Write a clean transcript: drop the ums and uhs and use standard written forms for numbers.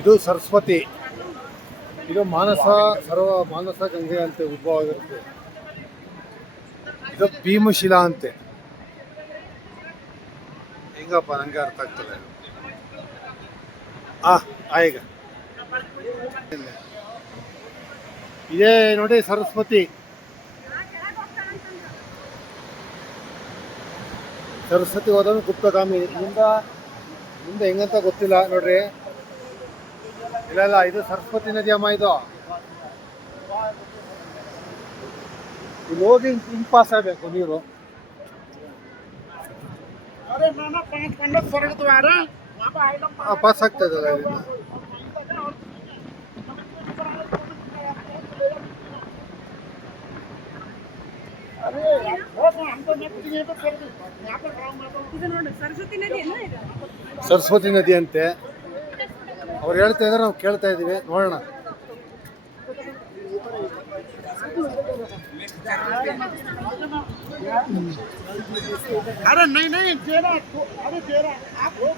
ಇದು ಸರಸ್ವತಿ. ಇದು ಮಾನಸ ಗಂಗೆ ಅಂತೆ ಉದ್ಭವ ಆಗಿರುತ್ತೆ. ಇದು ಭೀಮಶಿಲಾ ಅಂತೆ. ಹೆಂಗಪ್ಪ ನಂಗೆ ಅರ್ಥ ಆಗ್ತದೆ. ಈಗ ಇದೇ ನೋಡಿ ಸರಸ್ವತಿ. ಹೋದನು ಗುಪ್ತಗಾಮಿ. ಮುಂದೆ ಹೆಂಗಂತ ಗೊತ್ತಿಲ್ಲ ನೋಡ್ರಿ. ಇಲ್ಲ ಇದು ಸರಸ್ವತಿ ನದಿ ಅಮ್ಮ. ಇದು ಇಲ್ಲಿ ಹೋಗಿ ಹಿಂಗ್ ಪಾಸ್ ಆಗಬೇಕು ನೀರು. ಪಾಸ್ ಆಗ್ತಾ ಇದಲ್ಲ ಇಲ್ಲಿ. ಸರಸ್ವತಿ ನದಿ ಅಂತೆ ಅವ್ರು ಹೇಳ್ತಾ ಇದ್ದಾರೆ, ನಾವು ಕೇಳ್ತಾ ಇದೀವಿ. ನೋಡೋಣ. अरे नहीं नहीं तेरा अरे तेरा आप लोग